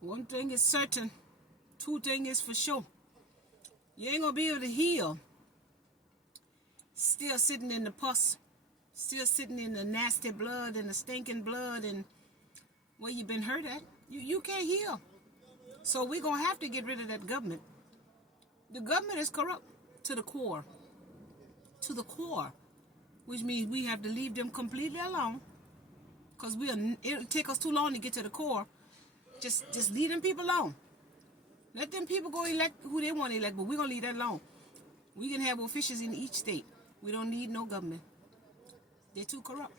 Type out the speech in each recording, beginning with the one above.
One thing is certain. Two things is for sure. You ain't gonna be able to heal. Still sitting in the pus. Still sitting in the nasty blood and the stinking blood and where you been hurt at. You can't heal. So we're gonna have to get rid of that government. The government is corrupt to the core. To the core. Which means we have to leave them completely alone. Because it'll take us too long to get to the core. Just leave them people alone. Let them people go elect who they want to elect, but we're going to leave that alone. We can have officials in each state. We don't need no government. They're too corrupt.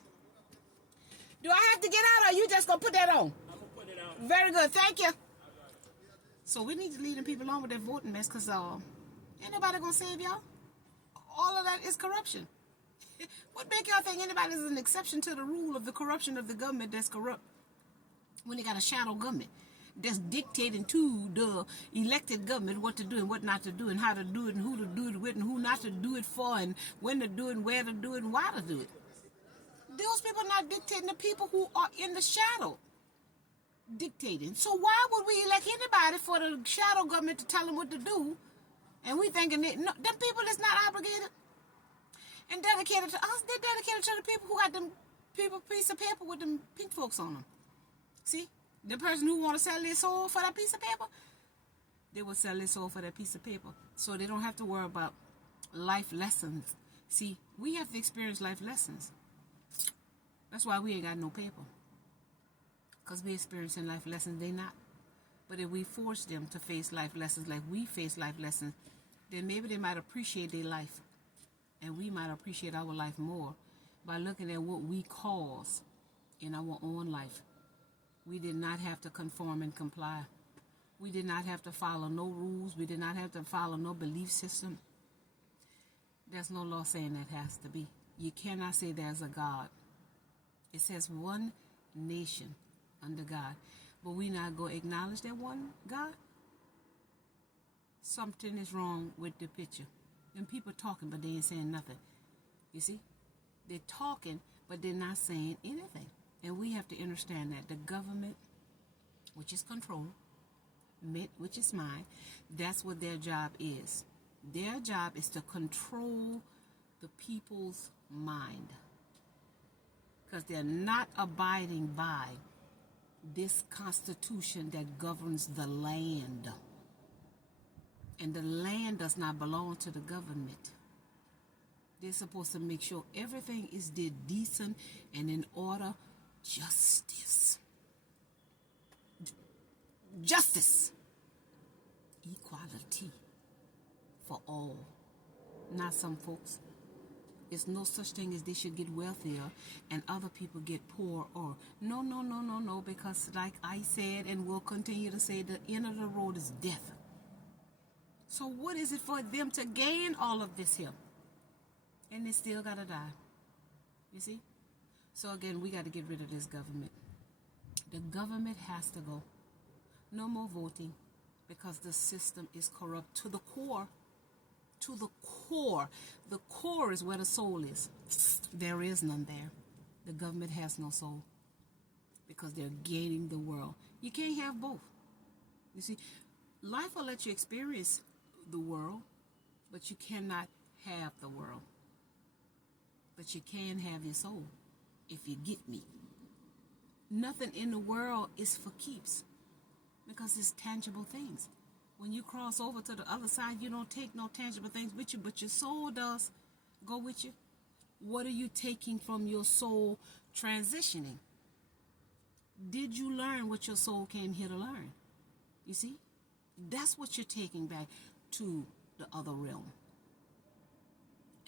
Do I have to get out, or you just going to put that on? I'm going to put it out. Very good. Thank you. So we need to leave them people alone with their voting mess, because ain't nobody going to save y'all. All of that is corruption. What make y'all think anybody is an exception to the rule of the corruption of the government that's corrupt? When they got a shadow government that's dictating to the elected government what to do and what not to do and how to do it and who to do it with and who not to do it for and when to do it and where to do it and why to do it. Those people are not dictating, the people who are in the shadow dictating. So why would we elect anybody for the shadow government to tell them what to do? And we thinking that no, them people is not obligated and dedicated to us. They're dedicated to the people who got them people piece of paper with them pink folks on them. See, the person who want to sell their soul for that piece of paper, they will sell their soul for that piece of paper. So they don't have to worry about life lessons. See, we have to experience life lessons. That's why we ain't got no paper. Because we experiencing life lessons, they not. But if we force them to face life lessons like we face life lessons, then maybe they might appreciate their life. And we might appreciate our life more by looking at what we cause in our own life. We did not have to conform and comply. We did not have to follow no rules. We did not have to follow no belief system. There's no law saying that has to be. You cannot say there's a God. It says one nation under God. But we not going to acknowledge that one God? Something is wrong with the picture. And people talking, but they ain't saying nothing. You see? They're talking, but they're not saying anything. And we have to understand that the government, which is control, which is mine, that's what their job is. Their job is to control the people's mind. Because they're not abiding by this constitution that governs the land. And the land does not belong to the government. They're supposed to make sure everything is did decent and in order. Justice. Justice. Equality for all. Not some folks. There's no such thing as they should get wealthier and other people get poor or no, because like I said and will continue to say, the end of the road is death. So what is it for them to gain all of this here? And they still gotta die. You see? So again, we got to get rid of this government. The government has to go. No more voting because the system is corrupt to the core. To the core. The core is where the soul is. There is none there. The government has no soul because they're gaining the world. You can't have both. You see, life will let you experience the world, but you cannot have the world. But you can have your soul. If you get me. Nothing in the world is for keeps because it's tangible things. When you cross over to the other side, you don't take no tangible things with you, but your soul does go with you. What are you taking from your soul transitioning? Did you learn what your soul came here to learn? You see? That's what you're taking back to the other realm.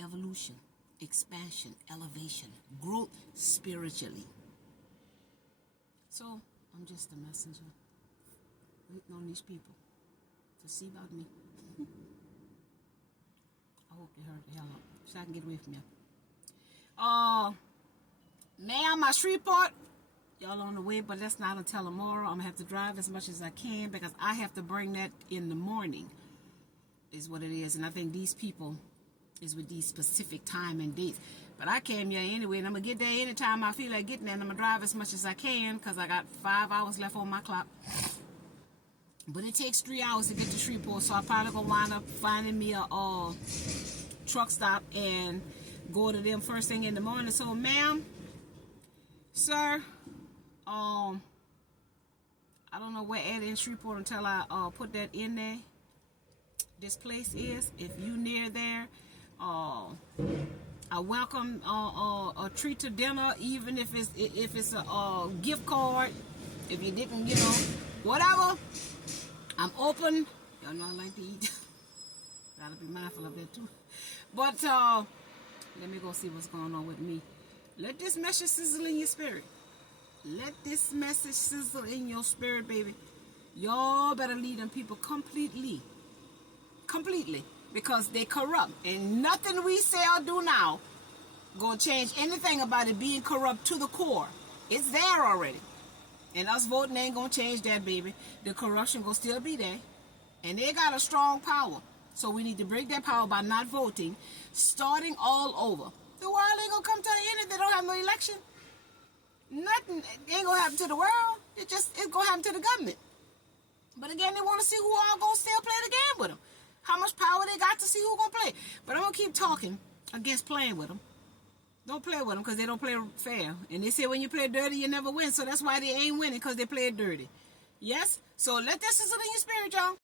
Evolution. Expansion, elevation, growth spiritually. So, I'm just a messenger. Waiting on these people to see about me. I hope they hurry the hell up so I can get away from you. Ma'am, my Shreveport, y'all on the way, but that's not until tomorrow. I'm going to have to drive as much as I can because I have to bring that in the morning is what it is. And I think these people is with these specific time and dates. But I came here anyway, and I'm going to get there anytime I feel like getting there, and I'm going to drive as much as I can because I got 5 hours left on my clock. But it takes 3 hours to get to Shreveport, so I probably gonna wind up finding me a truck stop and go to them first thing in the morning. So, ma'am, sir, I don't know where at in Shreveport until I put that in there. This place is. If you near there, I welcome a treat to dinner, even if it's a gift card. If you didn't, whatever. I'm open. Y'all know I like to eat. Gotta be mindful of that too. But let me go see what's going on with me. Let this message sizzle in your spirit. Let this message sizzle in your spirit, baby. Y'all better lead them people completely. Because they corrupt. And nothing we say or do now gonna change anything about it being corrupt to the core. It's there already. And us voting ain't gonna change that, baby. The corruption gonna still be there. And they got a strong power. So we need to break that power by not voting, starting all over. The world ain't gonna come to an end if they don't have no election. Nothing ain't gonna happen to the world. It's gonna happen to the government. But again, they wanna see who all gonna still play the game with them. How much power they got to see who gonna play. But I'm gonna keep talking against playing with them. Don't play with them because they don't play fair. And they say when you play dirty, you never win. So that's why they ain't winning, because they play dirty. Yes? So let that sizzle in your spirit, y'all.